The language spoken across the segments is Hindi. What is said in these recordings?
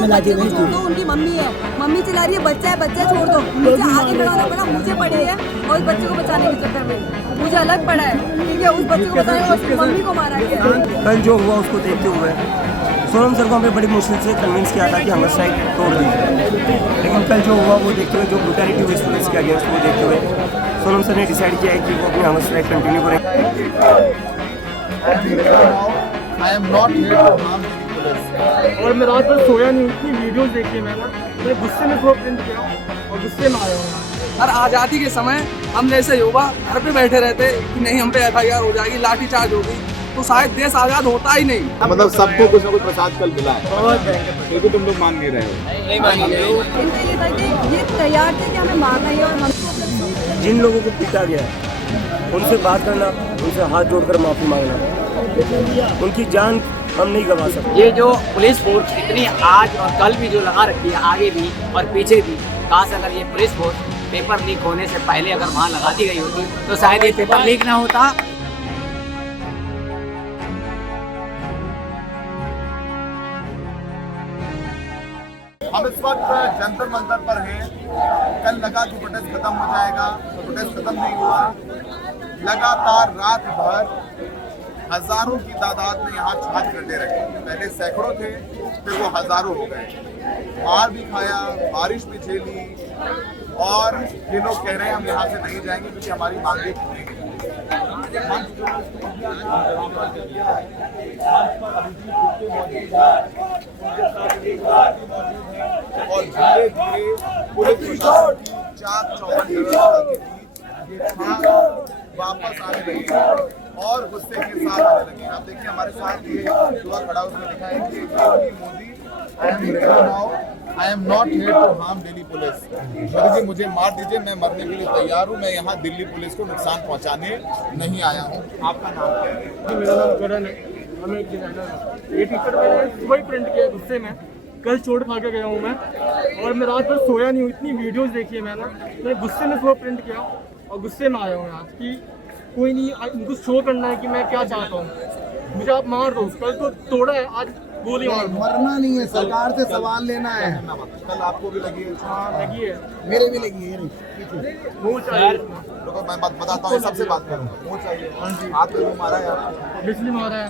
में लाके भेज छोड़ दो, उनकी मम्मी है, मम्मी चिल्ला रही है बच्चा छोड़ दो, मुझे आगे बढ़ाना पड़ा, मुझे पड़ी है और उस बच्चे को बचाने के चक्कर में मुझे अलग पड़ा है, ठीक है, उस बच्चे को बचाने और उसकी मम्मी को मारा गया। कल जो हुआ उसको देखते हुए सोनम सर को हमें बड़ी मुश्किल से कन्विंस किया था कि हंगर स्ट्राइक तोड़ दीजिए, लेकिन कल जो हुआ वो देखते हुए, जो ब्रूटैलिटी हुई पुलिस के अगेंस्ट वो देखते हुए सोनम सर ने डिसाइड किया है कि वो अपनी हंगर स्ट्राइक कंटिन्यू करें। I am not here to harm any police. और मैं रात भर सोया नहीं, इतनी वीडियोस देखी मैंने, मैं गुस्से में थोड़ा प्रिंट किया और गुस्से में आया हूँ। और आज़ादी के समय हम जैसे युवा घर पे बैठे रहते कि नहीं हम पे FIR हो जाएगी, लाठीचार्ज होगी, तो शायद देश आज़ाद होता ही नहीं। मतलब सबको कुछ ना कुछ प्रसाद कल मिला है, फिर भी तुम लोग मान नहीं रहे हो। नहीं मानेंगे। इनका ये था कि ये तैयार थे कि हमें मारना ही और हम जिन लोगों को पीटा गया है उनसे बात करना, उनसे हाथ जोड़कर माफ़ी मांगना, उनकी जान हम नहीं गंवा सकते। ये जो पुलिस फोर्स इतनी आज और कल भी जो लगा रखी है, आगे भी और पीछे भी, काश अगर ये पुलिस फोर्स पेपर लीक होने से पहले अगर वहाँ लगा दी गई होती तो शायद ये पेपर लीक ना होता। हम इस वक्त जंतर मंतर पर हैं। कल लगा कि प्रोटेस्ट खत्म हो जाएगा, तो प्रोटेस्ट खत्म नहीं हुआ। लगातार रात भर हजारों की तादाद में यहाँ छात्र डटे रहे। पहले सैकड़ों थे, फिर वो हजारों हो गए। मार भी खाया, बारिश भी झेली, और ये लोग कह रहे हैं हम यहाँ से नहीं जाएंगे क्योंकि हमारी मांगे पूरी नहीं और धीरे धीरे पूरे चाक चौबंद वापस आने लगे और गुस्से के साथ आने लगे। आप देखिए हमारे साथ ये युवा खड़ा उसमें लिखा है कि Modi I am not here to harm Delhi police. Modi ji मुझे मार दीजिए, मैं मरने के लिए तैयार हूँ, मैं यहाँ दिल्ली पुलिस को नुकसान पहुँचाने नहीं आया हूँ। आपका नाम क्या है? मेरा नाम करण है, हम एक डिजाइनर हैं। ये टी-शर्ट मैंने सुबह ही प्रिंट किया गुस्से में, कल चोट खा के गया हूँ मैं, और मैं रात भर सोया नहीं हूँ, इतनी वीडियोस देखी है मैंने गुस्से में सुबह प्रिंट किया और गुस्से में आया हूँ आज कि कोई नहीं, उनको शो करना है कि मैं क्या चाहता हूँ, मुझे आप मार दो। कल तो तोड़ा है, आज गोली मार दो। मरना नहीं है, सरकार से सवाल लेना है। कल आपको भी लगी है? हाँ लगी है, मेरे भी लगी है। मुँह चाहिए, रुको मैं बात बताता हूँ, सबसे बात करूँगा। मुँह चाहिए? हाथ में मारा है आपको? बिजली मारा है,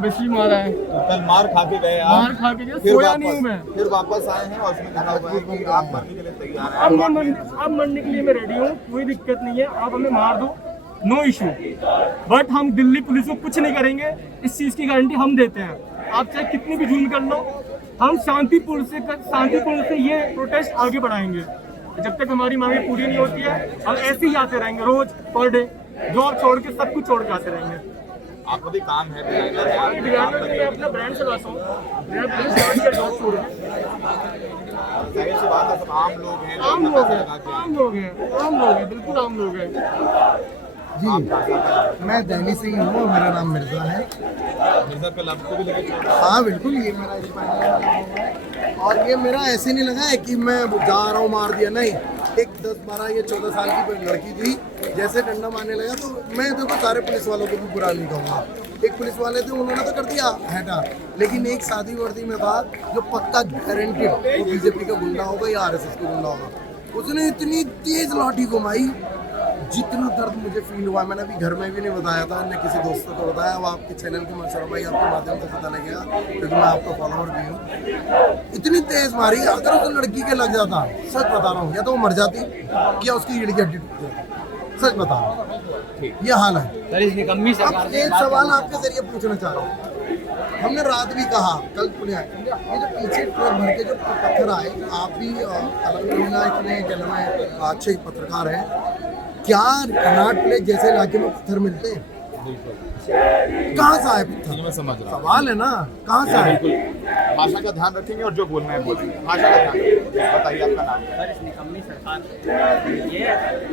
बिजली मारा है, कल मार खा के गए आप, मार खा के गया, सोया नहीं हूँ मैं। फिर वापस आए हैं और उसमें लिखा हुआ है कि आप मरने के लिए तैयार हैं। अब मरने के लिए मैं रेडी हूँ, कोई दिक्कत नहीं है, आप हमें मार दो, नो इशू, बट हम दिल्ली पुलिस को कुछ नहीं करेंगे, इस चीज़ की गारंटी हम देते हैं। आप चाहे कितनी भी जुल्म कर लो, हम शांतिपूर्ण से ये प्रोटेस्ट आगे बढ़ाएंगे। जब तक हमारी मांगे पूरी नहीं होती है, हम ऐसे ही आते रहेंगे, रोज पर डे जॉब छोड़ के सब कुछ छोड़ के आते रहेंगे। आपका भी काम है, डिजाइनर है आप, डिजाइनर मैं अपना ब्रांड चलाता हूँ, मैं ब्रांड स्टार्ट किया जॉब छोड़ के। जाहिर सी बात है सब आम लोग हैं, आम लोग हैं, बिल्कुल आम लोग हैं। जी मैं दिल्ली से ही हूँ, मेरा नाम मिर्जा है। मिर्जा कल आपको भी लगे चोट? हाँ बिल्कुल, ये मेरा स्पाइनल है और ये मेरा ऐसे नहीं लगा है कि मैं जा रहा हूँ मार दिया, नहीं। एक 10-12 या 14 साल की कोई लड़की थी, जैसे डंडा मारने लगा तो मैं देखो सारे पुलिस वालों को भी बुरा नहीं कहूँगा। एक पुलिस वाले थे, उन्होंने तो कर दिया हटा, लेकिन एक शादी वर्दी में था जो पक्का गारंटेड वो बीजेपी का गुंडा होगा या RSS का गुंडा होगा, उसने इतनी तेज लाठी घुमाई, जितना दर्द मुझे फील हुआ मैंने अभी घर में भी नहीं बताया था, मैंने किसी दोस्तों को बताया। वो आपके चैनल के शर्मा भाई आपके माध्यम से पता लगेगा क्योंकि मैं आपका फॉलोअर भी हूँ। इतनी तेज मारी, अगर उस लड़की के लग जाता, सच बता रहा हूँ, या तो वो मर जाती या उसकी रीढ़ की हड्डी टूट जाती, सच बता रहा हूँ, ये हाल है। अब एक सवाल आपके जरिए पूछना चाह रहा हूँ, हमने रात भी कहा, कल पुणे आए, ये जो पीछे ट्रक भर के जो पत्थर आए, आप भी अलहमदुलिल्लाह इतने क्या नाम है अच्छे पत्रकार हैं, क्या कनाट प्लेस जैसे इलाके में पत्थर मिलते हैं? कहाँ से आए पत्थर? मैं समझ रहा हूँ, सवाल है ना, कहाँ से आए? भाषा का ध्यान रखेंगे और जो बोलना है बोलेंगे, भाषा का ध्यान रखेंगे। बताइए आपका नाम क्या है? सर, इस निकम्मी सरकार ये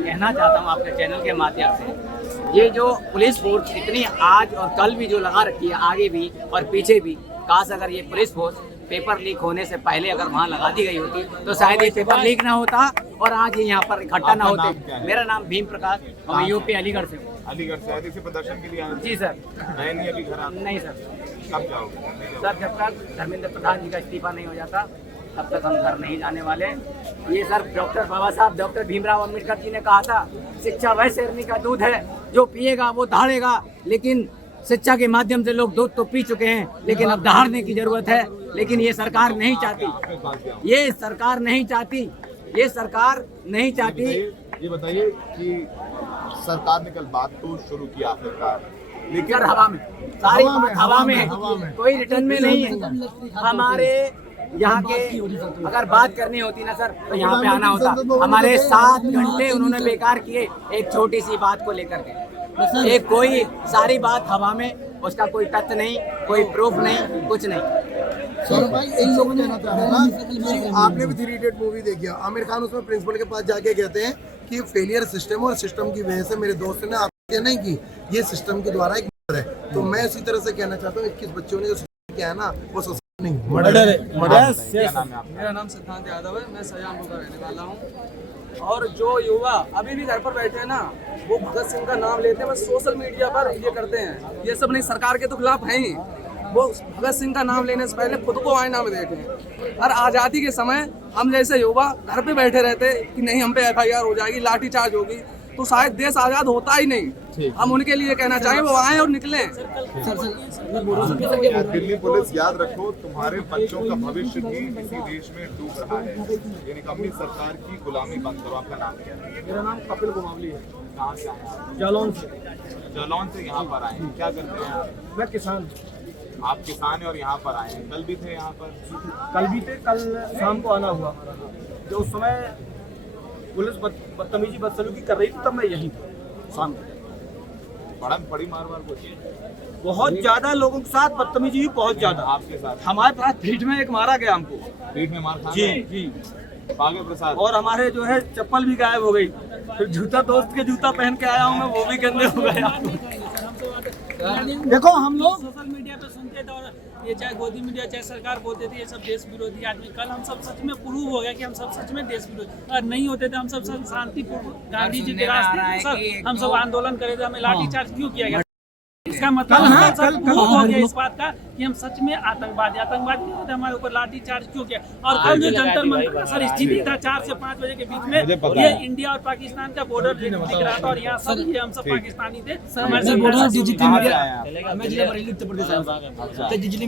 कहना चाहता हूँ आपके चैनल के माध्यम से, ये जो पुलिस फोर्स इतनी आज और कल भी जो लगा रखी है, आगे भी और पीछे भी, काश अगर ये पुलिस फोर्स पेपर लीक होने से पहले अगर वहाँ लगा दी गई होती तो शायद ये पेपर लीक ना होता और आज ये यहाँ पर इकट्ठा ना होते। मेरा नाम भीम प्रकाश, मैं यूपी अलीगढ़ से हूँ। अलीगढ़ से आए थे, इसी प्रदर्शन के लिए आए थे? जी सर। गए नहीं अभी घर आप? नहीं सर। कब जाओगे? सर जब तक धर्मेंद्र प्रधान जी का इस्तीफा नहीं हो जाता तब तक हम घर नहीं जाने वाले। ये सर डॉक्टर बाबा साहब डॉक्टर भीमराव अम्बेडकर जी ने कहा था, शिक्षा वह शेरनी का दूध है जो पिएगा वो दहाड़ेगा। लेकिन शिक्षा के माध्यम से लोग दूध तो पी चुके हैं, लेकिन अब दहाड़ने की जरूरत है। लेकिन ये सरकार नहीं चाहती, ये सरकार नहीं चाहती, ये सरकार नहीं चाहती। ये बताइए कि सरकार ने कल बात तो शुरू की आखिरकार, लेकिन सर हवा में, सारी बात हवा में है, कोई रिटर्न में नहीं है। हमारे यहाँ के अगर बात करनी होती ना सर तो यहाँ पे आना होता। हमारे 7 घंटे उन्होंने बेकार किए एक छोटी सी बात को लेकर के। एक कोई सारी बात हवा में, उसका कोई तथ्य नहीं, कोई प्रूफ नहीं, कुछ नहीं। सर भाई इन लोगों ने कहना चाहूँगा कि आपने भी 3 इडियट मूवी देखी है, आमिर खान उसमें प्रिंसिपल के पास जाके कहते हैं कि फेलियर सिस्टम और सिस्टम की वजह से मेरे दोस्त ने आपके नहीं की, ये सिस्टम के द्वारा एक मर्डर है। तो मैं इसी तरह से कहना चाहता हूँ 21 बच्चों ने जो किया है ना वो सोसाइटी नहीं मर्डर है। क्या नाम है आपका? मेरा नाम सिद्धांत यादव है, मैं सयामपुर का रहने वाला हूँ। और जो युवा अभी भी घर पर बैठे हैं ना, वो भगत सिंह का नाम लेते हैं, बस सोशल मीडिया पर ये करते हैं। ये सब नहीं, सरकार के तो खिलाफ है ही। वो भगत सिंह का नाम लेने से पहले खुद को आईना में देखें। और आज़ादी के समय हम जैसे युवा घर पे बैठे रहते कि नहीं हम पे FIR हो जाएगी, लाठीचार्ज होगी, तो शायद देश आज़ाद होता ही नहीं। हम उनके लिए कहना चाहेंगे वो आए और निकलें। दिल्ली पुलिस, याद रखो तुम्हारे बच्चों का भविष्य भी इसी देश में डूब रहा है। ये निकम्मी सरकार की गुलामी बंद करो। आपका नाम क्या है? मेरा नाम कपिल कुमावली है, कहाँ से आए आप? जालौन से। जालौन से यहाँ पर आए हैं, क्या करते हैं आप? मैं किसान, आप किसान हैं और यहाँ पर आए हैं, कल भी थे यहाँ पर? कल भी थे, कल शाम को आना हुआ हमारा। जो उस समय पुलिस बदतमीजी बदसलूकी कर रही थी तब मैं यहीं था शाम को। बड़ी मार पड़ी? बहुत ज्यादा लोगों के साथ बदतमीजी हुई, बहुत ज्यादा। आपके साथ? हमारे पास पीठ में एक मारा गया हमको, पीठ में मार खा जी गए? जी। बागे प्रसाद? और हमारे जो है चप्पल भी गायब हो गई। फिर जूता, दोस्त के जूता पहन के आया हूँ मैं, वो भी गंदे हो गए। देखो हम लोग सोशल मीडिया पे सुनते थे, और ये चाहे गोदी मीडिया चाहे सरकार बोलते थे ये सब देश विरोधी आदमी। कल हम सब सच में प्रूव हो गया कि हम सब सच में देश विरोधी। और नहीं होते थे हम सब शांतिपूर्ण गांधी जी के रास्ते सर हम सब आंदोलन करे थे, हमें लाठीचार्ज क्यों किया गया? इसका मतलब प्रूव हो गया इस बात का कि हम सच में आतंकवादी नहीं होते, हमारे ऊपर लाठीचार्ज क्यों किया। और कल जो जंतर मंतर का सर स्थिति था 4 से 5 बजे के बीच में, ये इंडिया और पाकिस्तान का बॉर्डर दिख रहा था, और यहाँ सब ये हम सब पाकिस्तानी थे। हमारे डिजिटल मीडिया, मैं जिला बरेली उत्तर प्रदेश आया था, तो डिजिटल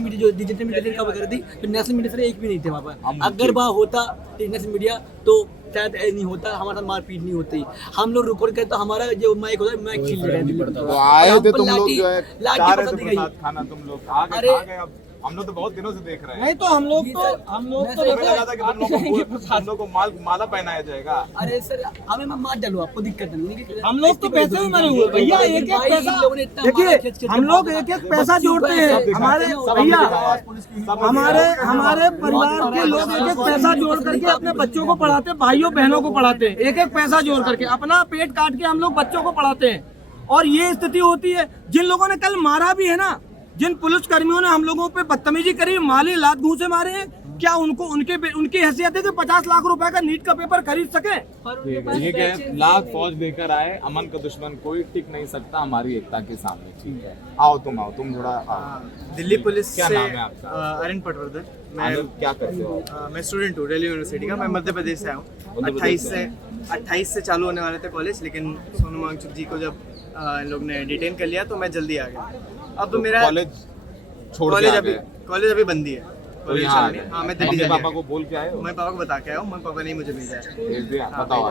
मीडिया ने कवर कर दी, फिर नेशनल मीडिया सर एक भी नहीं थे वहाँ पर। अगर वहाँ होता नेशनल मीडिया तो शायद नहीं होता, हमारे साथ मारपीट नहीं होती। हम लोग रिकॉर्ड करते, हमारा जो माइक होता है माइक छीन ले रहे हैं। तो आए थे तुम लोग जो है लाठी चाह रहे थे पसंद गई। प्रसाद खाना, तुम लोग खा गए। अब हम लोग तो बहुत दिनों से देख रहे हैं। नहीं तो हम लोग तो हमें लगा था कि तुम लोग को माला पहनाया जाएगा। अरे सर हमें मैं मार डालू, आपको दिक्कत नहीं। हम लोग तो पैसे भी मरे हुए भैया, एक पैसा देखिए, हम लोग एक पैसा जोड़ते हैं। हमारे भैया हमारे परिवार के लोग एक पैसा जोड़ करके अपने बच्चों को पढ़ाते, भाइयों बहनों को पढ़ाते हैं, एक पैसा जोड़ करके अपना पेट काट के हम लोग बच्चों को पढ़ाते हैं। और ये स्थिति होती है। जिन लोगों ने कल मारा भी है ना, जिन पुलिस कर्मियों ने हम लोगों पे बदतमीजी करी, माली लात घूं से मारे हैं, क्या उनको उनकी हैसियत है कि 50 लाख रुपए का नीट का पेपर खरीद सके? ये क्या लाख फौज लेकर आए, अमन का दुश्मन कोई टिक नहीं सकता हमारी एकता के सामने। ठीक है, आओ तुम थोड़ा आओ। दिल्ली पुलिस क्या से नाम है आपका? अरविंद पटवर्धन। मैं क्या करते हो? मैं स्टूडेंट हूँ दिल्ली यूनिवर्सिटी का। मैं मध्य प्रदेश से आया हूँ। 28 से चालू होने वाले थे कॉलेज, लेकिन सोनू वांगचुक जी को जब इन लोग ने डिटेन कर लिया तो मैं जल्दी आ गया। अब मेरा कॉलेज अभी बंदी है। हाँ, मैं दिल्ली पापा को बोल के आए हो? मैं पापा को बता के आया हूँ, मैं पापा ने मुझे भेजा है। बताओ।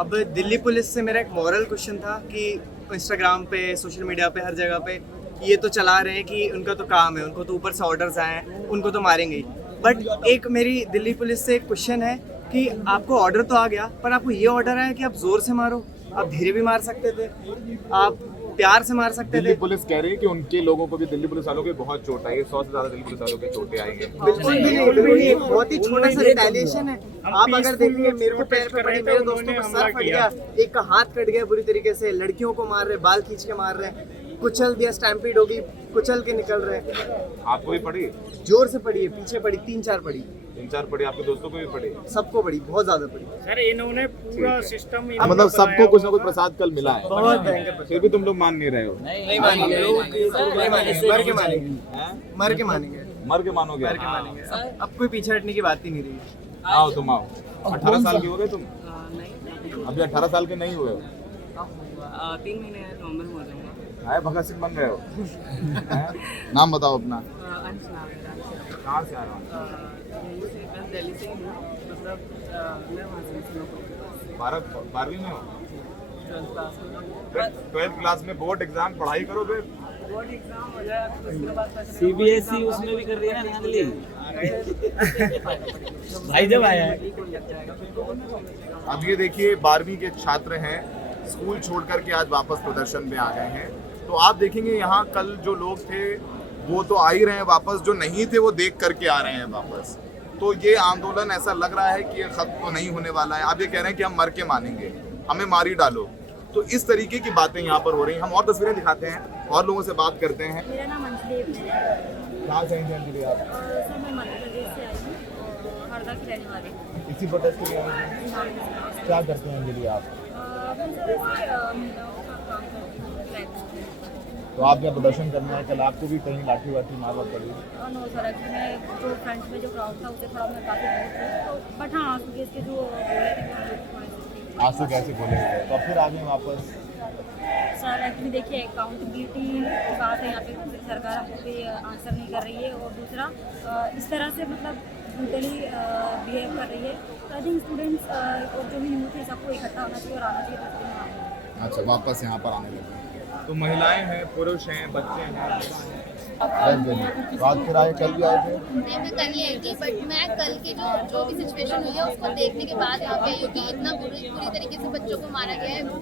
अब दिल्ली पुलिस से मेरा एक मॉरल क्वेश्चन था कि इंस्टाग्राम पे, सोशल मीडिया पे, हर जगह पे ये तो चला रहे हैं कि उनका तो काम है, उनको तो ऊपर से ऑर्डर्स आए हैं, उनको तो मारेंगे ही। बट एक मेरी दिल्ली पुलिस से एक क्वेश्चन है कि आपको ऑर्डर तो आ गया, पर आपको ये ऑर्डर आया कि आप जोर से मारो। आप धीरे भी मार सकते थे, आप प्यार से मार सकते थे। दिल्ली पुलिस कह रही है कि उनके लोगों को भी, दिल्ली पुलिस वालों को बहुत चोट आई है। 100 से ज्यादा दिल्ली पुलिस वालों के चोटें आएंगे। बिल्कुल भी नहीं, बहुत ही छोटा सा रिटेलिएशन है। आप अगर देखिए, मेरे को पैर पे पड़ी, मेरे दोस्तों का सर फट गया, एक का हाथ कट गया बुरी तरीके से, लड़कियों को मार रहे, बाल खींच के मार रहे, कुचल दिया, स्टैम्पीड होगी, कुचल के निकल रहे। आपको भी पड़ी? जोर से पड़ी है, पीछे पड़ी, 3-4 पड़ी। 3-4 पड़ी, आपके दोस्तों को भी पड़ी? सबको पड़ी, बहुत ज़्यादा पड़ी। सर इन्होंने पूरा सिस्टम मतलब सबको कुछ ना कुछ प्रसाद कल मिला है, बहुत भयंकर। फिर भी तुम लोग मान नहीं रहे हो? नहीं मानेंगे, मर के मानेंगे, मर के मानेंगे, मर के मानोगे? मर के मानेंगे। अब कोई पीछे हटने की बात ही नहीं रही। आओ तुम आओ। 18 साल के हो गए तुम? अभी 18 साल के नहीं हुए हो? 3 महीने नवंबर में हो जाऊंगा। आए भगत सिंह बन गए हो? हैं? नाम बताओ अपना। अंश नाम है। कहाँ से आ रहा हूँ? यहीं से, बस दिल्ली से ही हूँ, मतलब मैं वहाँ से हूँ। 12वीं में हो? 12th क्लास में। 12th क्लास में बोर्ड एग्जाम पढ़ाई करो फिर। बोर्ड एग्जाम हो जाए तो उसके बाद CBSE उसमें भी कर रही है ना निहाली भाई जब आया है। अब ये देखिए 12वीं के छात्र हैं, स्कूल छोड़ करके आज वापस प्रदर्शन में आ गए हैं। तो आप देखेंगे यहाँ कल जो लोग थे वो तो आ ही रहे हैं वापस, जो नहीं थे वो देख करके आ रहे हैं वापस। तो ये आंदोलन ऐसा लग रहा है कि ये खत्म तो नहीं होने वाला है। आप ये कह रहे हैं कि हम मर के मानेंगे, हमें मार ही डालो। तो इस तरीके की बातें यहाँ पर हो रही हैं। हम और तस्वीरें दिखाते हैं और लोगों से बात करते हैं। मेरा नाम अंजलि है। कहाँ से हैं अंजलि आप? सर मैं मध्य प्रदेश से आई हूँ, हरदा की रहने वाली हूँ। इसी प्रोटेस्ट के लिए आए हैं? क्या करते हैं अंजलि आप? मैं सर ऐसे महिलाओं का काम करती हूँ। तो आप क्या प्रदर्शन करने आए? कल आपको भी कहीं लाठी वाठी मार पड़ी? नो सर, एक्चुअली मैं जो फ्रंट में जो क्राउड था उसे थोड़ा मैं काफ़ी दूर थी, तो बट हाँ आंसू गैस के जो बोले थे आंसू कैसे बोले थे? तो फिर आ गए वापस? सर एक्चुअली देखिए अकाउंटेबिलिटी की बात है यहाँ पे, सरकार हमको भी आंसर नहीं कर रही है, और दूसरा इस तरह से मतलब ब्रूटली बिहेव कर रही है। तो आई थिंक स्टूडेंट्स और जो भी यूथ है सबको इकट्ठा होना चाहिए और आना चाहिए। अच्छा, वापस यहाँ पर आने लगे। तो महिलाएं हैं, पुरुष हैं, बच्चे हैं। रात फिर आए, कल भी आए थे? नहीं, मैं कल ही आई थी, बट मैं कल के जो भी सिचुएशन हुई है उसको देखने के बाद यहाँ पे आई हूँ कि इतना पूरी तरीके से बच्चों को मारा गया है जो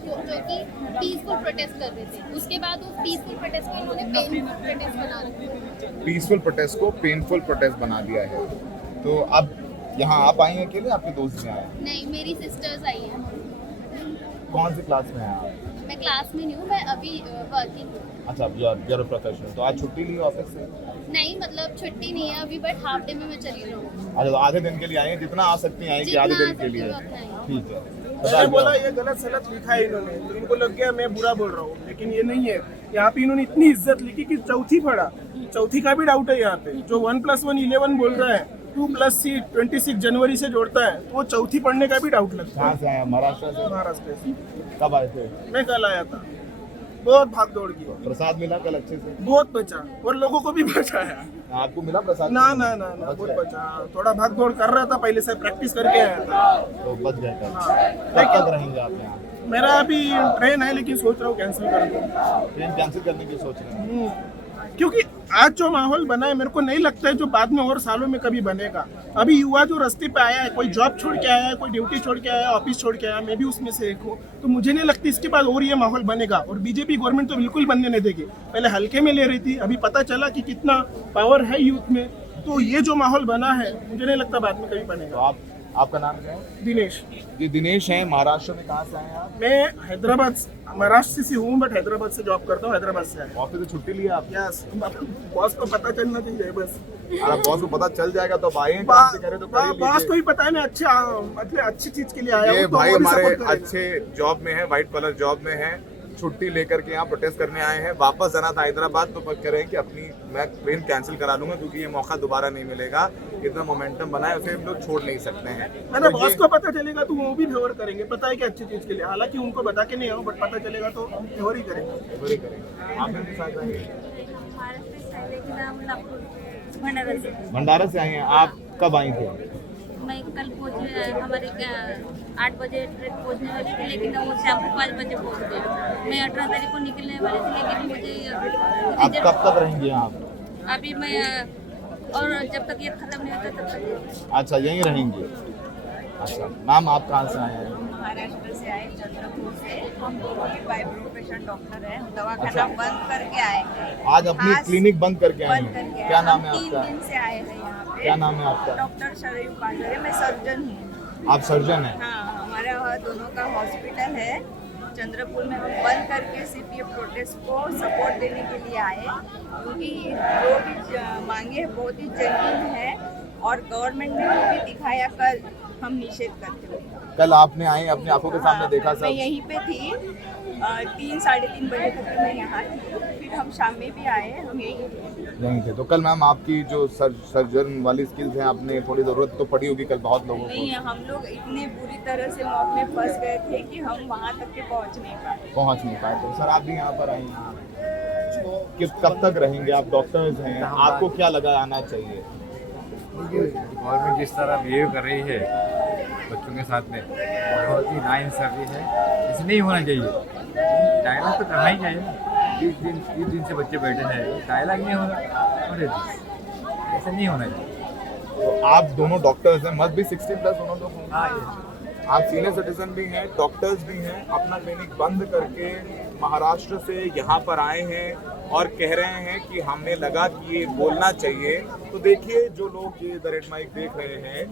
कि पीसफुल प्रोटेस्ट कर रहे थे। उसके बाद उस पीसफुल प्रोटेस्ट को इन्होंने पेनफुल प्रोटेस्ट बना दिया। पीसफुल प्रोटेस्ट को पेनफुल प्रोटेस्ट बना दिया है। तो अब यहाँ आप आई हैं अकेले, आपके दोस्त भी आए? नहीं, मेरी सिस्टर्स आई हैं। कौन सी क्लास में हैं आप? मैं क्लास में नहीं हूँ, मैं अभी वर्किंग हूँ। अच्छा, ब्यूरो प्रोफेशनल। तो आज छुट्टी ली ऑफिस से? नहीं, मतलब छुट्टी नहीं है अभी, बट हाफ डे में मैं चली जाऊँ। अच्छा, तो आधे दिन के लिए आई हैं? जितना आ सकती हैं आएंगी आधे दिन के लिए? ठीक है। मैंने बोला ये गलत सलत लिखा है इन्होंने, तो इनको लग गया मैं बुरा बोल रहा हूँ, लेकिन ये नहीं है। यहाँ पे इन्होंने इतनी इज्जत लिखी कि चौथी पढ़ा, चौथी का भी डाउट है यहाँ पे। जो 1+1 11 बोल रहा है, 2+C 26 जनवरी से जोड़ता है, तो वो चौथी पढ़ने का भी डाउट लगता है। कहाँ से आए? महाराष्ट्र से? महाराष्ट्र से। कब आए थे? मैं कल आया था। बहुत भाग दौड़ की, प्रसाद मिला कल अच्छे से? बहुत बचा, और लोगों को भी बचाया। आपको मिला प्रसाद? ना बहुत बचा। थोड़ा भाग दौड़ कर रहा था, पहले से प्रैक्टिस करके आया था, तो बच गए कल। कब तक रहेंगे आप यहाँ? मेरा अभी ट्रेन है, लेकिन सोच रहा हूँ कैंसिल कर दूँ। ट्रेन कैंसिल करने की सोच रहे हैं? क्योंकि आज जो माहौल बना है, मेरे को नहीं लगता है जो बाद में और सालों में कभी बनेगा। अभी युवा जो रास्ते पे आया है, कोई जॉब छोड़ के आया है, कोई ड्यूटी छोड़ के आया है, ऑफिस छोड़ के आया है, मैं भी उसमें से एक हूँ। तो मुझे नहीं लगता इसके बाद और ये माहौल बनेगा। और बीजेपी गवर्नमेंट तो बिल्कुल बनने नहीं देगी। पहले हल्के में ले रही थी, अभी पता चला कि कितना पावर है यूथ में। तो ये जो माहौल बना है, मुझे नहीं लगता बाद में कभी बनेगा। तो आपका नाम क्या है? दिनेश। जी दिनेश हैं। महाराष्ट्र में कहाँ से आए हैं आप? मैं हैदराबाद, महाराष्ट्र से हूँ, बट हैदराबाद से जॉब करता हूँ। हैदराबाद से आया। ऑफिस से छुट्टी ली आप? यस, बॉस को पता चलना चाहिए बस। अरे बॉस को पता चल जाएगा तो आए हैं, बॉस करे तो कर ही लीजिए। को ही पता है मैं मतलब अच्छी चीज के लिए आया हूँ। ये तो भाई और भी हमारे support करेगा। अच्छे जॉब में है, व्हाइट कलर जॉब में है, छुट्टी लेकर के यहाँ प्रोटेस्ट करने आए हैं। वापस जाना था हैदराबाद, तो कह रहे हैं कि अपनी मैं ट्रेन कैंसिल करा लूंगा, क्योंकि ये मौका दोबारा नहीं मिलेगा। इतना मोमेंटम बना है, उसे हम लोग छोड़ नहीं सकते हैं। मैंने बॉस को पता चलेगा तो वो भी फेवर करेंगे, पता है कि अच्छी चीज के लिए। हालांकि उनको बता के नहीं आऊँ, बट पता चलेगा तो फेवर ही करेंगे। आप मेरे साथ आएंगे? भंडारा से। भंडारा से आई हैं आप? कब आई थे? मैं कल हमारे 8 बजे ट्रेन पहुंचने वाली थी, लेकिन वो शाम को 5 बजे पहुंच गई। मैं 18 तारीख को निकलने वाली थी, लेकिन मुझे आप कब तक रहेंगे यहाँ? अभी मैं और जब तक ये खत्म नहीं होता तब तक। अच्छा, यहीं रहेंगे। अच्छा, मैम आप कहाँ से आए हैं? महाराष्ट्र से आए, चंद्रपुर से। हम दोनों भी बाय प्रोफेशन डॉक्टर हैं। दवाखाना अच्छा। बंद करके आए हैं। आज अपनी क्लिनिक बंद करके आए हैं? क्या नाम है हम आपका? 3 दिन से आए हैं यहाँ पे। क्या नाम है आपका? डॉक्टर शरयू पांडरे। मैं सर्जन हूँ। आप सर्जन हैं? हाँ, हमारा दोनों का हॉस्पिटल है चंद्रपुर में। हम बंद करके सिर्फ ये प्रोटेस्ट को सपोर्ट देने के लिए आए, क्योंकि जो भी मांगे बहुत ही जेन्युइन है। और गवर्नमेंट ने जो भी दिखाया कल, हम निषेध करते हैं। कल आपने आई अपनी आंखों के सामने देखा मैं सब? यहीं पे थी, 3-3:30 बजे तक मैं यहाँ थी, फिर हम शाम में भी आए, हम यहीं थे। तो कल मैम आपकी जो सर्जन वाली स्किल्स हैं, आपने थोड़ी ज़रूरत तो पड़ी होगी कल बहुत लोगों नहीं, को? हम लोग इतने बुरी तरह से मौत में फंस गए थे कि हम वहाँ तक के पहुँच नहीं पाए। तो सर आप भी यहाँ पर आई हैं, कि कब तक रहेंगे आप? डॉक्टर्स हैं, आपको क्या लगा आना चाहिए? गवर्नमेंट जिस तरह बिहेव कर रही है बच्चों के साथ में, बहुत ही नाइंसाफी है। ऐसे नहीं होना चाहिए, डायलॉग तो करना ही चाहिए ना। 30 दिन से बच्चे बैठे हैं, डायलॉग नहीं होगा, अरे ऐसा नहीं होना चाहिए। तो आप दोनों डॉक्टर्स हैं, मस्ट भी 60+ दोनों लोग होंगे। आप सीनियर सिटीजन भी हैं, डॉक्टर्स भी हैं, अपना क्लिनिक बंद करके महाराष्ट्र से यहाँ पर आए हैं और कह रहे हैं कि हमने लगा कि ये बोलना चाहिए। तो देखिए, जो लोग ये द रेड माइक देख रहे हैं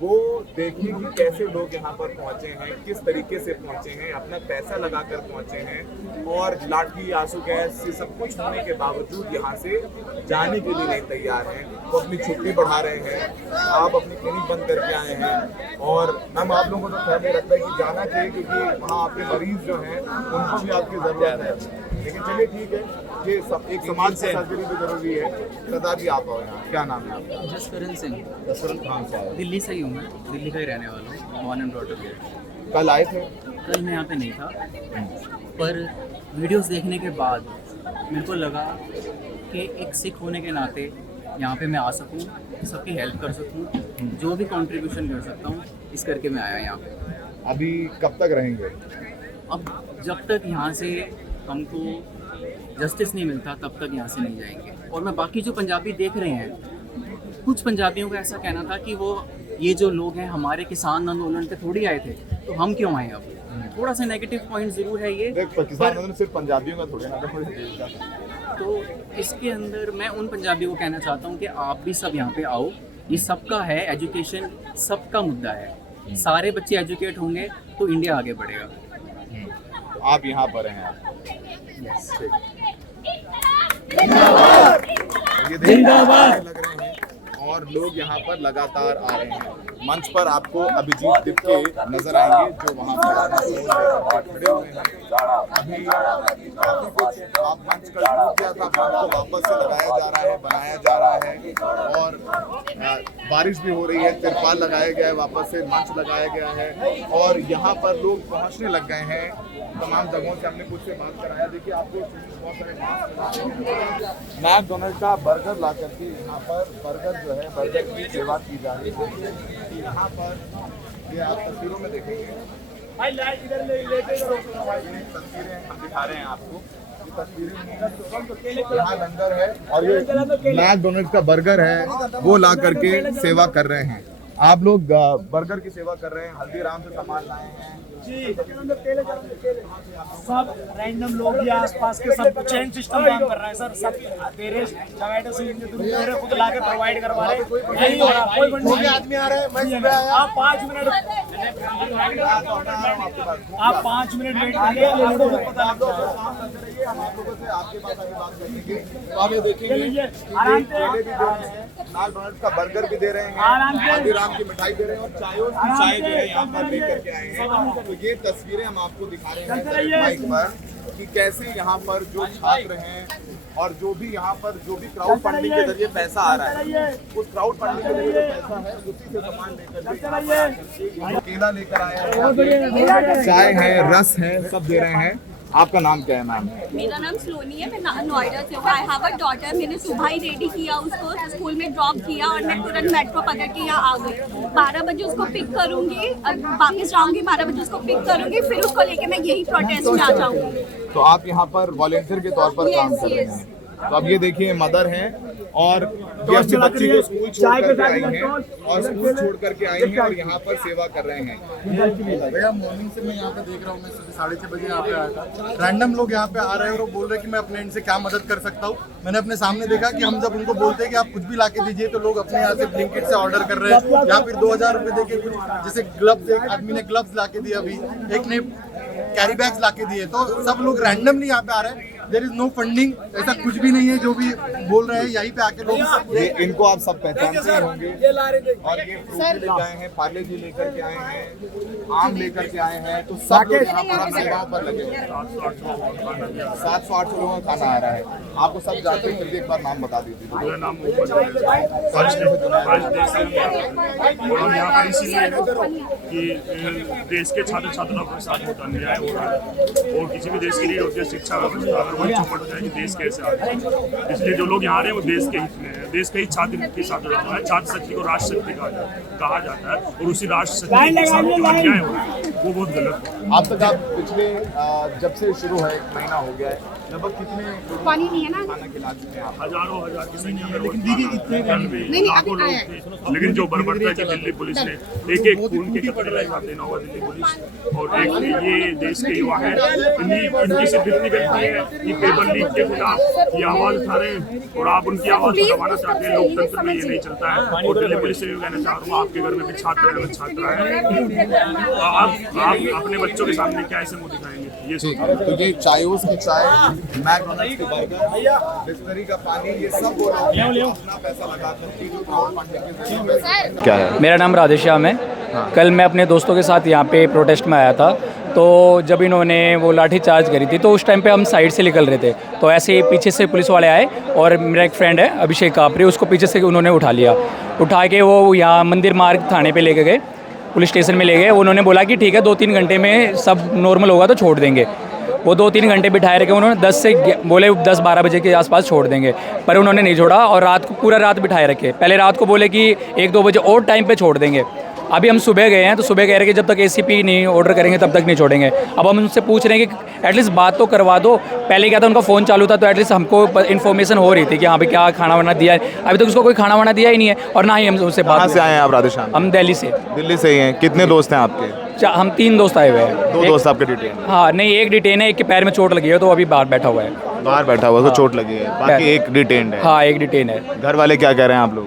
वो देखिए कि कैसे लोग यहाँ पर पहुँचे हैं, किस तरीके से पहुँचे हैं, अपना पैसा लगाकर पहुँचे हैं और लाठी, आंसू गैस ये सब कुछ होने के बावजूद यहाँ से जाने के लिए नहीं तैयार हैं। वो अपनी छुट्टी बढ़ा रहे हैं, आप अपनी क्लिनिक बंद करके आए हैं। और मैम आप लोगों को तो ख्याल लगता है कि जाना चाहिए क्योंकि वहाँ आपके मरीज जो हैं उनको भी आपकी ज़रूरत है। लेकिन चलिए ठीक है, ये सब एक समाज से सर्जरी भी जरूरी है। बता दी आप आओ यहाँ, क्या नाम है आपका? जसकरण सिंह। जसकरण कहाँ से आए? दिल्ली से ही हूँ मैं, दिल्ली का ही रहने वाला हूँ, born and brought up here. कल आए थे? कल मैं यहाँ पे नहीं था, पर वीडियोस देखने के बाद मेरे को लगा कि एक सिख होने के नाते यहाँ पे मैं आ सकूँ, सबकी हेल्प कर सकूँ, जो भी कंट्रीब्यूशन कर सकता हूँ इस करके मैं आया यहाँ पे। अभी कब तक रहेंगे? अब जब तक यहाँ से हमको जस्टिस नहीं मिलता तब तक यहाँ से नहीं जाएंगे। और मैं बाकी जो पंजाबी देख रहे हैं, कुछ पंजाबियों का ऐसा कहना था कि वो ये जो लोग हैं हमारे किसान आंदोलन पे थोड़ी आए थे, तो हम क्यों आए अब? थोड़ा सा नेगेटिव पॉइंट ज़रूर है ये। किसान आंदोलन सिर्फ पंजाबियों का थोड़ी ना, तो इसके अंदर मैं उन पंजाबियों को कहना चाहता हूँ कि आप भी सब यहाँ पे आओ, ये सबका है, एजुकेशन सबका मुद्दा है। सारे बच्चे एजुकेट होंगे तो इंडिया आगे बढ़ेगा। तो आप यहाँ पर हैं? ये जिंदाबाद लग रहे हैं और लोग यहाँ पर लगातार आ रहे हैं। मंच पर आपको अभिजीत दिप्के नजर आएंगे जो वहाँ पर खड़े हुए हैं। अभी काफी कुछ आप मंच का शुरू किया था, मंच को वापस से लगाया जा रहा है, बनाया जा रहा है और बारिश भी हो रही है, तिरपाल लगाया गया है, वापस से मंच लगाया गया है और यहाँ पर लोग पहुँचने लग गए हैं तमाम जगहों से। हमने कुछ से बात कराया। देखिए आपको बहुत सारे मैकडोनल्ड का बर्गर ला करके यहाँ पर बर्गर जो है, बर्गर की सेवा की जा रही है। यहाँ पर ये आप तस्वीरों में देखेंगे, तस्वीरें हम दिखा रहे हैं आपको, तस्वीरें यहाँ लंगर है और ये मैकडोनल्ड का बर्गर है वो ला करके सेवा कर रहे हैं। आप लोग बर्गर की सेवा कर रहे हैं, हल्दीराम से सामान लाए हैं जी। सब रैंडम लोग ही आसपास के सब चेन सिस्टम काम कर रहा है सर, सब दे रहे जोमेटो से खुद ला के प्रोवाइड करवा रहे हैं। नहीं हो रहा, कोई आदमी आ रहा है, मैं आप 5 मिनट वेट करिए, आपको पता लग जाएगा। हम आप लोगों से आपके पास आगे बात करेंगे। तो आप ये देखेंगे मैकडोनल्ड का बर्गर भी दे रहे हैं, हल्दीराम की मिठाई दे रहे हैं और चाय जो है यहाँ पर लेकर के आए हैं। तो ये तस्वीरें हम आपको दिखा रहे हैं माइक पर कि कैसे यहाँ पर जो छात्र हैं और जो भी यहाँ पर जो भी क्राउड फंडिंग के जरिए पैसा आ रहा है, उस क्राउड फंडिंग के जरिए जो पैसा है उसी से सामान लेकर केला लेकर आए हैं, चाय है, रस है, सब दे रहे हैं। आपका नाम क्या है मैम? मेरा नाम सलोनी है, मैं नोएडा से हूँ। I have a daughter. मैंने सुबह ही रेडी किया, उसको स्कूल में ड्रॉप किया और मैं तुरंत मेट्रो पकड़ के यहाँ आ गई। 12 बजे उसको पिक करूँगी और वापस जाऊँगी, 12 बजे उसको पिक करूँगी, फिर उसको लेके मैं यही प्रोटेस्ट में आ जाऊँगी। तो आप यहाँ पर वॉलेंटियर के तौर पर काम कर रहे हैं। तो अब ये देखिए मदर हैं और ये अपनी बच्ची को स्कूल छोड़ करके आई हैं और स्कूल छोड़ करके आई हैं और यहाँ पर सेवा कर रहे हैं। भैया मॉर्निंग से मैं यहाँ पे देख रहा हूँ, मैं 6:30 बजे यहाँ पे आया था। रैंडम लोग यहाँ पे आ रहे हैं और वो बोल रहे हैं कि मैं अपने एंड से क्या मदद कर सकता हूँ। मैंने अपने सामने देखा कि हम जब उनको बोलते हैं कि आप कुछ भी ला के दीजिए तो लोग अपने यहाँ से ब्लिंकिट से ऑर्डर कर रहे हैं या फिर 2000 रुपये दे के कुछ जैसे ग्लव्स, एक आदमी ने ग्लव्स ला के दिए, अभी एक ने कैरी बैग्स ला के दिए। तो सब लोग रैंडमली यहाँ पे आ रहे हैं। देयर इज नो फंडिंग, ऐसा कुछ भी नहीं है जो भी बोल रहे हैं। यहीं पे आके लोग ये इनको आप सब पहचानते होंगे और ये फ्रूटी लेके आए हैं, पार्ले जी लेकर के आए हैं, आम लेकर के आए हैं, तो सब लोग यहाँ पर अपने गाँव पर लगे हुए हैं। 700-800 लोगों का खाना आ रहा है। आपको सब जानते हैं, फिर भी एक बार नाम बता दीजिए। मेरा नाम हम यहाँ पर इसीलिए कि देश के छात्र छात्राओं के साथ बहुत अन्याय हो रहा है और किसी भी देश की नीड होती है शिक्षा व्यवस्था, अगर वही चौपट हो जाएगी देश कैसे आगे। इसलिए जो लोग यहाँ आ रहे हैं वो देश के हित में है, देश के ही छात्र के साथ जुड़ा हुआ है। छात्र शक्ति को राष्ट्र शक्ति कहा जाता है और उसी राष्ट्र शक्ति के साथ जो अन्याय हो रहा है वो बहुत गलत है। अब तक आप पिछले जब से शुरू है 1 महीना हो गया है, लगभग कितने पानी नहीं है ना, खाना खिला चुके हैं आप? हजारों हजार की संख्या में लाखों लोग थे, लेकिन जो बर्बरता की दिल्ली पुलिस ने एक खून के कतरे लगा देना हुआ दिल्ली पुलिस और एक ये देश के युवा है, इनकी सिर्फ इतनी गलती है कि पेपर लीक के खिलाफ ये आवाज उठा रहे हैं और आप उनकी आवाज को दबाना चाहते हैं। लोकतंत्र में ये नहीं चलता है और दिल्ली पुलिस से भी कहना चाह रहा हूँ, आपके घर में भी छात्र है, छात्रा है, आप अपने बच्चों के सामने क्या ऐसे मुंह दिखाएंगे? ये तो ये चायोस की चाय, मैकडॉनल्ड्स के बर्गर, बिस्लरी का पानी, ये सब वो लोग अपना पैसा लगा करके जो क्राउड फंडिंग के जरिए क्या है? मेरा नाम राधेश्याम है। कल मैं अपने दोस्तों के साथ यहाँ पे प्रोटेस्ट में आया था, तो जब इन्होंने वो लाठी चार्ज करी थी तो उस टाइम पे हम साइड से निकल रहे थे, तो ऐसे ही पीछे से पुलिस वाले आए और मेरा एक फ्रेंड है अभिषेक कापरे, उसको पीछे से उन्होंने उठा के वो यहाँ मंदिर मार्ग थाने पे लेके गए, पुलिस स्टेशन में ले गए। उन्होंने बोला कि ठीक है 2-3 घंटे में सब नॉर्मल होगा तो छोड़ देंगे। वो 2-3 घंटे बिठाए रखे उन्होंने, 10-12 बजे के आसपास छोड़ देंगे, पर उन्होंने नहीं छोड़ा और रात को पूरा रात बिठाए रखे। पहले रात को बोले कि 1-2 बजे और टाइम पे छोड़ देंगे। अभी हम सुबह गए हैं तो सुबह कह रहे हैं कि जब तक एसीपी नहीं ऑर्डर करेंगे तब तक नहीं छोड़ेंगे। अब हम उनसे पूछ रहे हैं कि एटलीस्ट बात तो करवा दो। पहले क्या था, उनका फ़ोन चालू था तो एटलीस्ट हमको इन्फॉर्मेशन हो रही थी कि यहाँ पे क्या खाना वाना दिया है। अभी तक उसको कोई खाना वाना दिया ही नहीं है और ना ही हम उससे बात। कहाँ से आए हैं आप? राधेश्याम। हम दिल्ली से। दिल्ली से ही हैं? कितने दोस्त हैं आपके? हम 3 दोस्त आए हुए हैं। 2 दोस्त आपके डिटेन? हाँ नहीं, एक डिटेन है, एक के पैर में चोट लगी है तो अभी बाहर बैठा हुआ है। बाहर बैठा हुआ है तो चोट लगी है, बाकी एक डिटेन है? हाँ एक डिटेन है। घर वाले क्या कह रहे हैं आप लोग?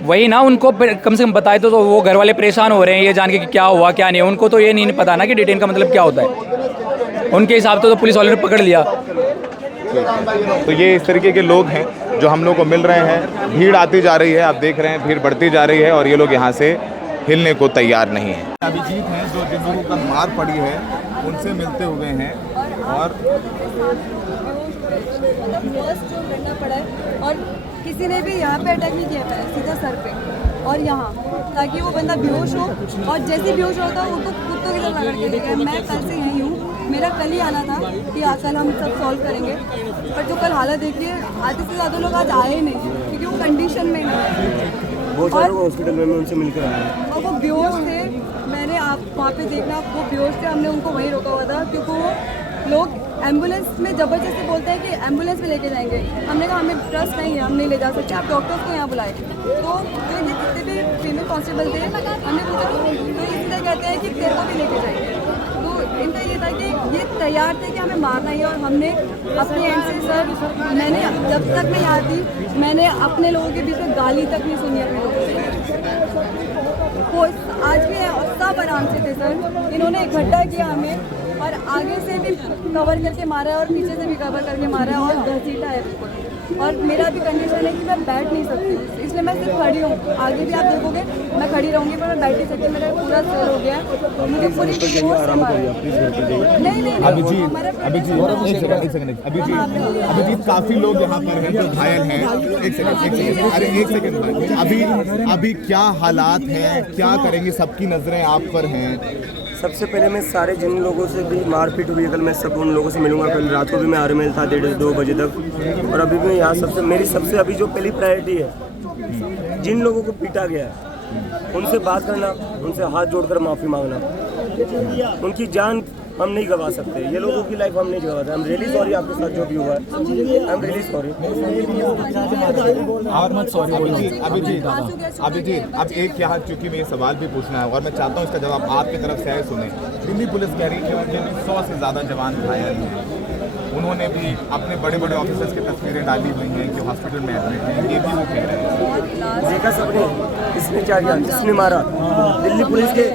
वही ना, उनको कम से कम बताए तो वो घर वाले परेशान हो रहे हैं ये जान के कि क्या हुआ क्या नहीं। उनको तो ये नहीं पता ना कि डिटेन का मतलब क्या होता है। उनके हिसाब से तो पुलिस वाले ने पकड़ लिया। तो ये इस तरीके के लोग हैं जो हम लोग को मिल रहे हैं। भीड़ आती जा रही है, आप देख रहे हैं भीड़ बढ़ती जा रही है और ये लोग यहाँ से हिलने को तैयार नहीं है। अभिजीत हैं जो जिन लोगों पर मार पड़ी है उनसे मिलते हुए हैं और जो लड़ना पड़ा है और किसी ने भी यहाँ पे अटैक नहीं किया है, सीधा सर पे और यहाँ, ताकि वो बंदा बेहोश हो और जैसे बेहोश होता है उनको कुत्तों की तरह रगड़ के ले गए। मैं कल से यहीं हूँ, मेरा कल ही आना था कि कल हम सब सॉल्व करेंगे, पर जो कल हालत देखिए आधे से ज़्यादा लोग आज आए नहीं क्योंकि वो कंडीशन में नहीं है। बहुत सारे हॉस्पिटल में उनसे मिलकर आए और वो बेहोश थे। मैंने आप वहाँ पे देखना, वो बेहोश थे, हमने उनको वहीं रोका हुआ था क्योंकि वो लोग एम्बुलेंस में ज़बरदस्ती बोलते हैं कि एम्बुलेंस में लेके जाएंगे। हमने कहा हमें ट्रस्ट नहीं है, हम नहीं ले जा सकते, आप डॉक्टर्स को यहाँ बुलाए। तो जो ये जितने भी फीमेल कांस्टेबल थे हमने पूछा तो इसलिए कहते हैं कि तेरे को भी लेके जाएंगे। तो इनका ये था कि ये तैयार थे कि हमें मारना ही है और हमने अपने एंड से सर, मैंने जब तक मैं यहाँ थी मैंने अपने लोगों के बीच में गाली तक नहीं सुनी अपने लोगों से। वो आज भी है और सब आराम से थे सर। इन्होंने इकट्ठा किया हमें और आगे से भी कवर करके मारा है और पीछे से भी कवर करके मारा है और घसीटा है बिल्कुल। और मेरा भी कंडीशन है कि मैं बैठ नहीं सकती, इसलिए मैं सिर्फ खड़ी हूँ। आगे भी आप देखोगे मैं खड़ी रहूँगी पर मैं बैठ नहीं सकती, मेरा पूरा सर हो गया है। मुझे पूरी अभिजीत काफी लोग यहाँ पर हैं जो घायल हैं। एक सेकंड, अभी क्या हालात हैं, क्या करेंगे? सबकी नजरें आप पर हैं। सबसे पहले मैं सारे जिन लोगों से भी मारपीट हुई है कल मैं सब उन लोगों से मिलूंगा। कल रात को भी मैं आर्मी में था 1:30-2 बजे तक और अभी भी यहाँ मेरी सबसे अभी जो पहली प्रायोरिटी है जिन लोगों को पीटा गया है उनसे बात करना, उनसे हाथ जोड़कर माफ़ी मांगना। उनकी जान हम नहीं गंवा सकते, ये लोगों की लाइफ हम नहीं गंवा सकते। आई एम रियली सॉरी आपके साथ जो भी हुआ है, आई एम रियली सॉरी। और मत सॉरी अभिजीत, अब एक यहाँ चूंकि मैं ये सवाल भी पूछना है और मैं चाहता हूँ इसका जवाब आपकी तरफ से आए सुने। दिल्ली पुलिस कह रही है कि उनके भी 100 से ज़्यादा जवान घायल हैं। उन्होंने भी अपने बड़े बड़े ऑफिसर्स की तस्वीरें डाली हुई हैं कि हॉस्पिटल में एडमिट हैं, ये भी वो कह रहे हैं। देखा सबने किसने क्या किया, किसने मारा? दिल्ली पुलिस के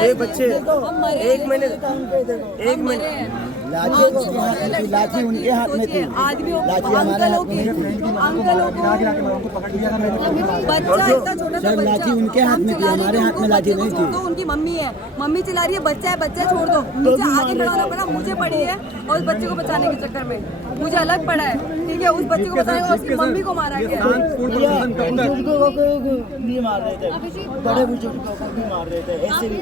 एक बच्चे 1 महीने लाठी उनके हाथ में थी, आदमी अंकलों की बच्चा इतना छोटा सा लाठी उनके हाथ में थी, हमारे हाथ में लाठी नहीं थी। तो उनकी मम्मी है, मम्मी चिल्ला रही है बच्चा है, बच्चा छोड़ दो। मुझे आगे बढ़ाना पड़ा, मुझे पड़ी है और उस बच्चे को बचाने के चक्कर में मुझे अलग पड़ा है। ठीक है, उस बच्चे को बचाने और उसकी मम्मी को मारा गया। बुजुर्गों को भी मार रहे थे, बड़े बुजुर्गों को भी मार रहे थे, ऐसे भी।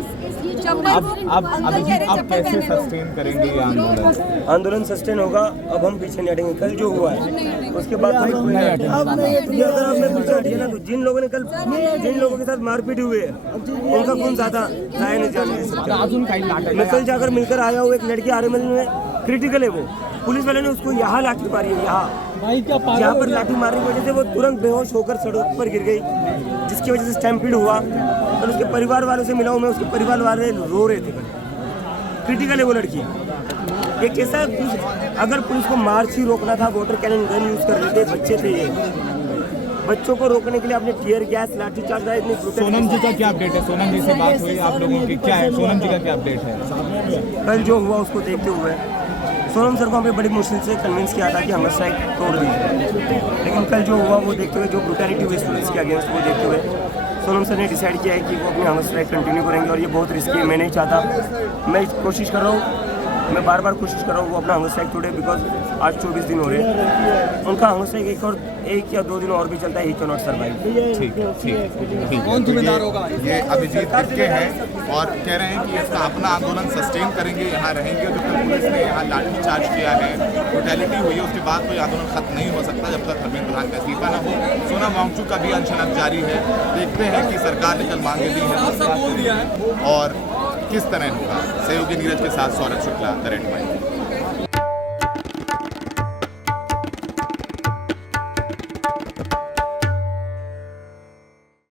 अब कैसे सस्टेन करेंगे ये आंदोलन? आंदोलन सस्टेन होगा, अब हम पीछे नहीं हटेंगे। कल जो हुआ है उसके बाद अगर आपने पीछे हटिए ना तो जिन लोगों ने कल जिन लोगों के साथ मारपीट हुई है उनका खून ज्यादा जाया नहीं जाने दे सकता। मैं कल जाकर मिलकर आया हूँ, एक लड़की आरएमएल में क्रिटिकल है, वो पुलिस वाले ने उसको यहाँ लाठी मारी है, यहाँ पर लाठी मारने की वजह से वो तुरंत बेहोश होकर सड़क पर गिर गई, जिसकी वजह से स्टैम्पीड हुआ। और उसके परिवार वालों से मिला हूँ मैं, उसके परिवार वाले रो रहे थे, क्रिटिकल है वो लड़की। ये कैसा, अगर पुलिस को मार्च ही रोकना था, वाटर कैनन गन यूज कर रहे थे, बच्चे थे ये, बच्चों को रोकने के लिए आपने टीयर गैस लाठी चार्ज इतनी। सोनम जी का क्या अपडेट है? सोनम जी से बात हुई आप लोगों की, क्या है सोनम जी का क्या अपडेट है? कल जो हुआ उसको देखते हुए सोनम सर को हमें बड़ी मुश्किल से कन्विंस किया था कि हंगर स्ट्राइक तोड़ दीजिए, लेकिन कल जो हुआ वो देखते हुए, जो ब्रूटैलिटी हुई स्टूडेंट्स के अगेंस्ट, वो देखते हुए सोनम सर ने डिसाइड किया है कि वो अपनी हंगर स्ट्राइक कंटिन्यू करेंगे। और ये बहुत रिस्की है, मैं नहीं चाहता, मैं कोशिश कर रहा हूँ, मैं बार बार कोशिश कर रहा हूँ वो अपना हंगर स्ट्राइक तोड़े, बिकॉज आज 24 दिन हो रहे हैं उनका हंगर स्ट्राइक। एक या 2 दिन और भी चलता है, ही कैन नॉट सर्वाइव। ठीक। कौन जिम्मेदार होगा? ये अभिजीत किसके हैं और कह रहे हैं कि इसका अपना आंदोलन सस्टेन करेंगे, यहाँ रहेंगे। जो पुलिस ने यहाँ लाठी चार्ज किया है, ब्रूटैलिटी हुई है, उसके बाद कोई आंदोलन खत्म नहीं हो सकता जब तक धर्मेंद्र प्रधान का इस्तीफा न हो। सोनम वांगचुक का भी अनशन जारी है, देखते हैं कि सरकार ने कल मांगे दी है और किस तरह होगा। सहयोगी नीरज के साथ सौरभ शुक्ला, करेंट माइंड।